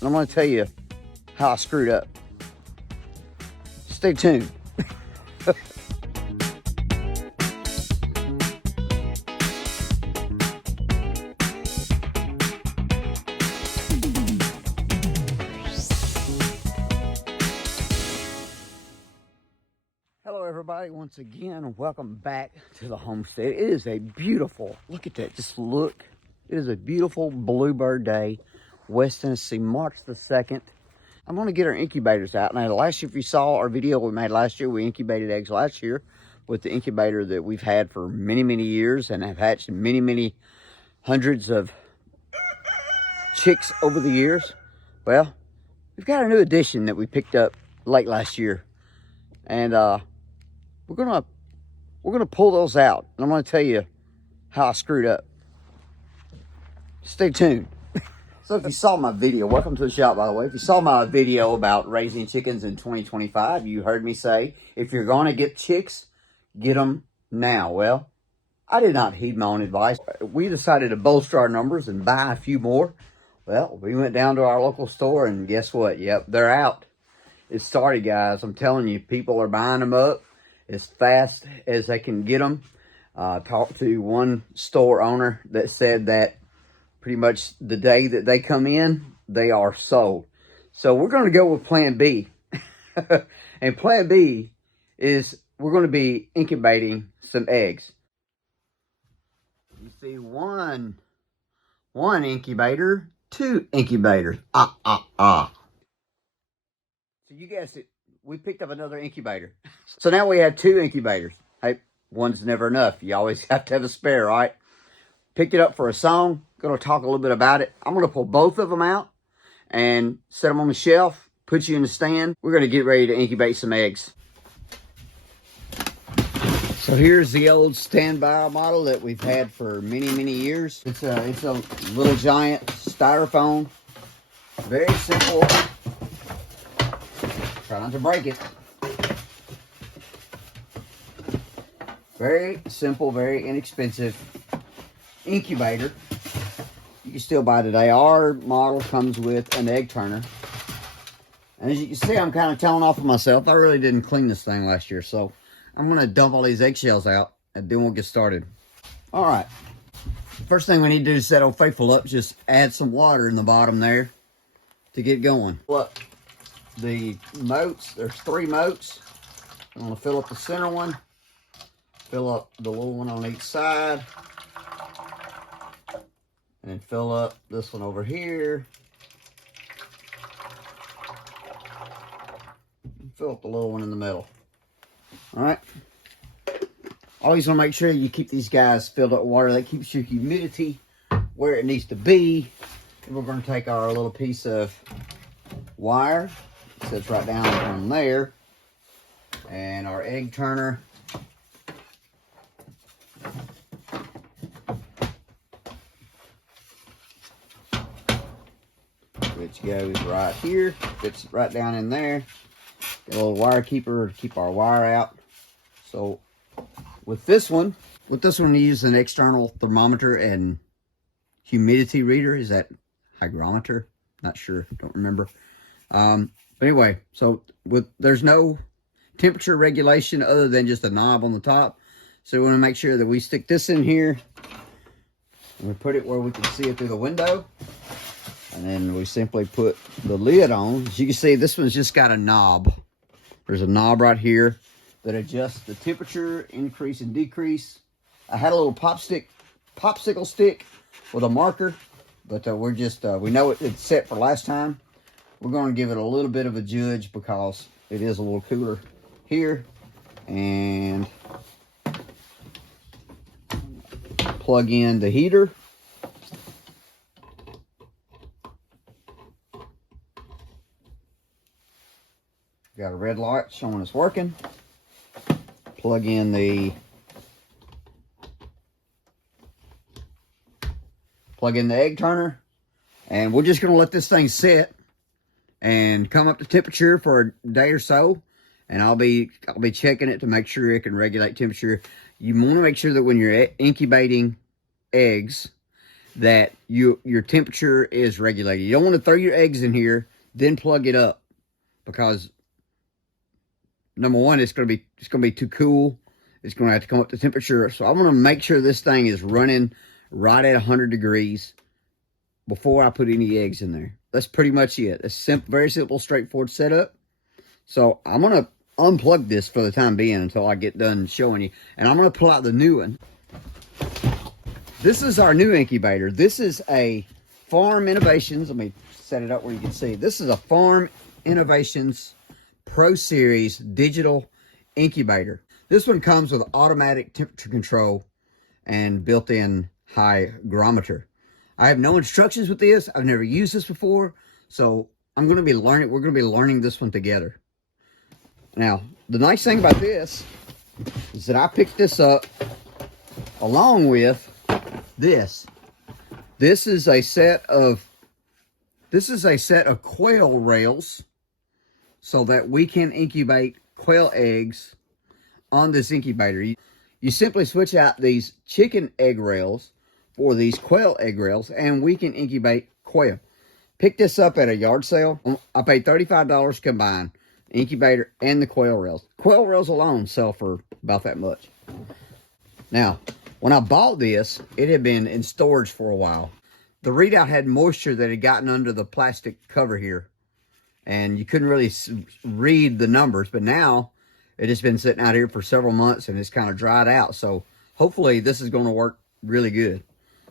and I'm going to tell you how I screwed up. Stay tuned. Hello everybody, once again, welcome back to the homestead. It is a beautiful, look at that, just look. It is a beautiful bluebird day, West Tennessee, March the 2nd. I'm going to get our incubators out. Now, last year, if you saw our video we made last year, we incubated eggs last year with the incubator that we've had for many, many years and have hatched many, many hundreds of chicks over the years. Well, we've got a new addition that we picked up late last year. And we're gonna pull those out. And I'm going to tell you how I screwed up. Stay tuned. So if you saw my video, welcome to the shop, by the way. If you saw my video about raising chickens in 2025, you heard me say, if you're going to get chicks, get them now. Well, I did not heed my own advice. We decided to bolster our numbers and buy a few more. Well, we went down to our local store and guess what? Yep, they're out. It started, guys. I'm telling you, people are buying them up as fast as they can get them. Talked to one store owner that said that pretty much the day that they come in, they are sold. So we're going to go with plan B. And plan B is we're going to be incubating some eggs. You see one incubator, 2 incubators. So you guessed it. We picked up another incubator. So now we have 2 incubators. Hey, one's never enough. You always have to have a spare, right? Picked it up for a song. Going to talk a little bit about it. I'm going to pull both of them out and set them on the shelf, put you in the stand. We're going to get ready to incubate some eggs. So here's the old standby model that we've had for many, many years. It's a little giant styrofoam. Very simple. Try not to break it. Very simple, very inexpensive incubator. You can still buy today. Our model comes with an egg turner. And as you can see, I'm kind of telling off of myself. I really didn't clean this thing last year. So I'm going to dump all these eggshells out and then we'll get started. All right. First thing we need to do is set old Faithful up. Just add some water in the bottom there to get going. Look, the moats, there's 3 moats. I'm going to fill up the center one. Fill up the little one on each side. And then fill up this one over here. And fill up the little one in the middle. All right. Always want to make sure you keep these guys filled up with water. That keeps your humidity where it needs to be. And we're going to take our little piece of wire. It sits right down on there. And our egg turner. Which goes right here, fits right down in there. Got a little wire keeper to keep our wire out. So with this one we use an external thermometer and humidity reader. Is that hygrometer? Not sure, don't remember. But anyway, so there's no temperature regulation other than just a knob on the top. So we want to make sure that we stick this in here and we put it where we can see it through the window. And then we simply put the lid on. As you can see, this one's just got a knob. There's a knob right here that adjusts the temperature, increase and decrease. I had a little popsicle stick with a marker, but we're just, we know it's set for last time. We're going to give it a little bit of a judge because it is a little cooler here. And plug in the heater. Got a red light showing it's working. Plug in the egg turner, and we're just going to let this thing sit and come up to temperature for a day or so. And I'll be checking it to make sure it can regulate temperature. You want to make sure that when you're incubating eggs that your temperature is regulated. You don't want to throw your eggs in here, then plug it up, because number one, it's gonna be too cool. It's gonna have to come up to temperature. So I want to make sure this thing is running right at 100 degrees before I put any eggs in there. That's pretty much it. It's very simple, straightforward setup. So I'm gonna unplug this for the time being until I get done showing you, and I'm gonna pull out the new one. This is our new incubator. This is a Farm Innovations. Let me set it up where you can see. This is a Farm Innovations Pro Series digital incubator. This one comes with automatic temperature control and built-in hygrometer. I have no instructions with this. I've never used this before, so we're going to be learning this one together. Now, the nice thing about this is that I picked this up along with this. This is a set of quail rails so that we can incubate quail eggs on this incubator. You simply switch out these chicken egg rails for these quail egg rails, and we can incubate quail. Picked this up at a yard sale. I paid $35 combined, incubator and the quail rails. Quail rails alone sell for about that much. Now, when I bought this, it had been in storage for a while. The readout had moisture that had gotten under the plastic cover here, and you couldn't really read the numbers, but now it has been sitting out here for several months and it's kind of dried out. So hopefully this is going to work really good.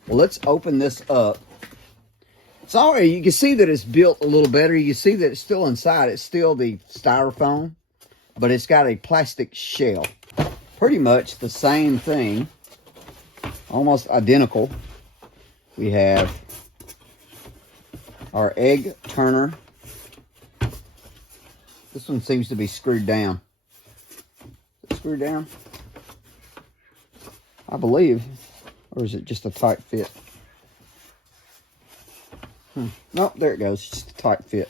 Well, let's open this up. It's already, you can see that it's built a little better. You can see that it's still inside. It's still the styrofoam, but it's got a plastic shell. Pretty much the same thing, almost identical. We have our egg turner. This one seems to be screwed down. Is it screwed down? I believe. Or is it just a tight fit? Nope, there it goes. Just a tight fit.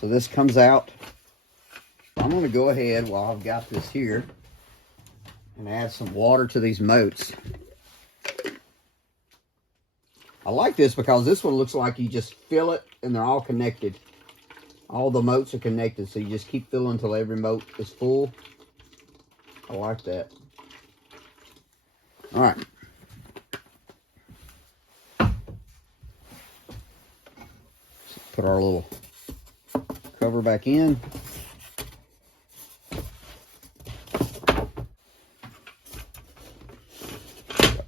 So this comes out. I'm going to go ahead while I've got this here and add some water to these moats. I like this because this one looks like you just fill it and they're all connected. All the moats are connected, so you just keep filling until every moat is full. I like that. All right. Put our little cover back in.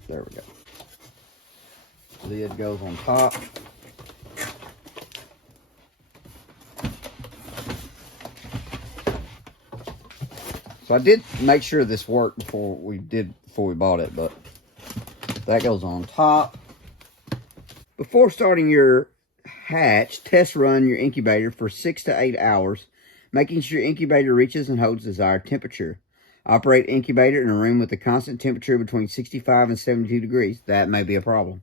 There we go. Lid goes on top. So I did make sure this worked before we bought it, but that goes on top. Before starting your hatch, test run your incubator for 6 to 8 hours, making sure your incubator reaches and holds desired temperature. Operate incubator in a room with a constant temperature between 65 and 72 degrees. That may be a problem.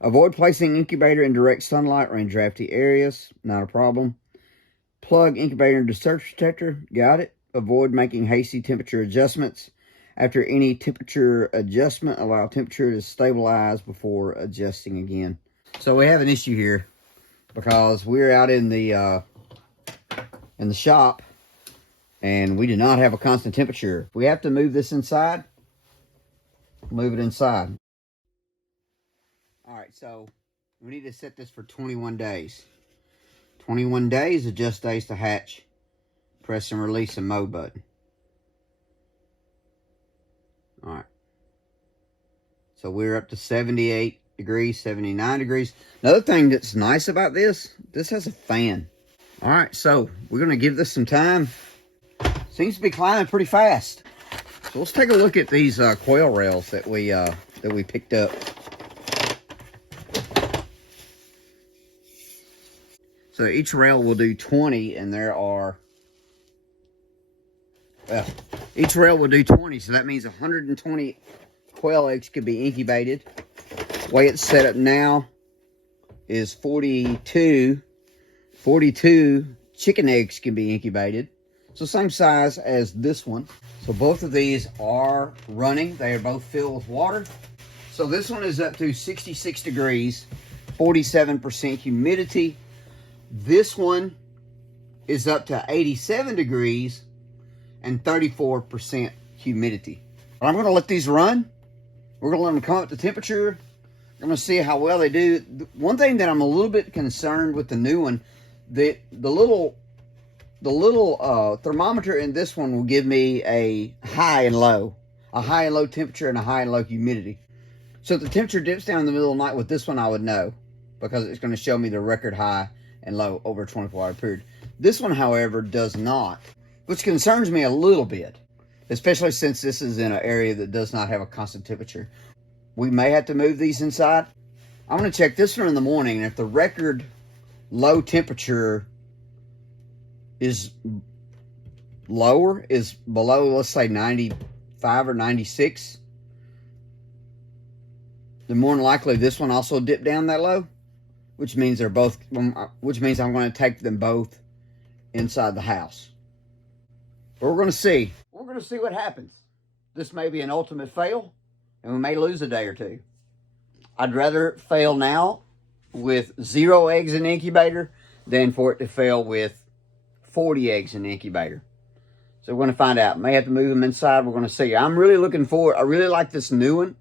Avoid placing incubator in direct sunlight or in drafty areas. Not a problem. Plug incubator into surge protector. Got it. Avoid making hasty temperature adjustments. After any temperature adjustment, allow temperature to stabilize before adjusting again. So we have an issue here because we're out in the shop and we do not have a constant temperature. We have to move this inside. Move it inside. All right, so we need to set this for 21 days. 21 days, adjust days to hatch. Press and release the mode button. All right. So we're up to 78 degrees, 79 degrees. Another thing that's nice about this has a fan. All right, so we're going to give this some time. Seems to be climbing pretty fast. So let's take a look at these quail rails that we picked up. So each rail will do 20, and there are, well, each rail will do 20, so that means 120 quail eggs could be incubated. The way it's set up now is 42 chicken eggs can be incubated. So same size as this one. So both of these are running. They are both filled with water. So this one is up to 66 degrees, 47% humidity. This one is up to 87 degrees and 34% humidity. But I'm going to let these run. We're going to let them come up to temperature. I'm going to see how well they do. One thing that I'm a little bit concerned with the new one, the little thermometer in this one will give me a high and low temperature and a high and low humidity. So if the temperature dips down in the middle of the night with this one, I would know, because it's going to show me the record high and low over a 24-hour period. This one, however, does not, which concerns me a little bit, especially since this is in an area that does not have a constant temperature. We may have to move these inside. I'm going to check this one in the morning, and if the record low temperature is below, let's say 95 or 96, then more than likely this one also dipped down that low, which means I'm going to take them both inside the house. But we're going to see. We're going to see what happens. This may be an ultimate fail, and we may lose a day or two. I'd rather fail now with 0 eggs in the incubator than for it to fail with 40 eggs in the incubator. So we're going to find out. May have to move them inside. We're going to see. I'm really looking forward. I really like this new one.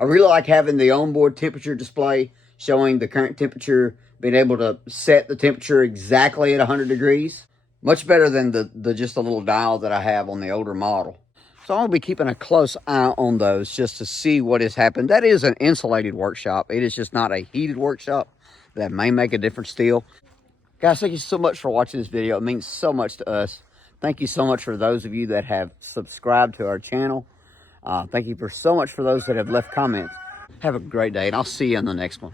I really like having the onboard temperature display showing the current temperature, being able to set the temperature exactly at 100 degrees. Much better than the just a little dial that I have on the older model. So I'm going to be keeping a close eye on those just to see what has happened. That is an insulated workshop. It is just not a heated workshop. That may make a difference still. Guys, thank you so much for watching this video. It means so much to us. Thank you so much for those of you that have subscribed to our channel. Thank you so much for those that have left comments. Have a great day, and I'll see you in the next one.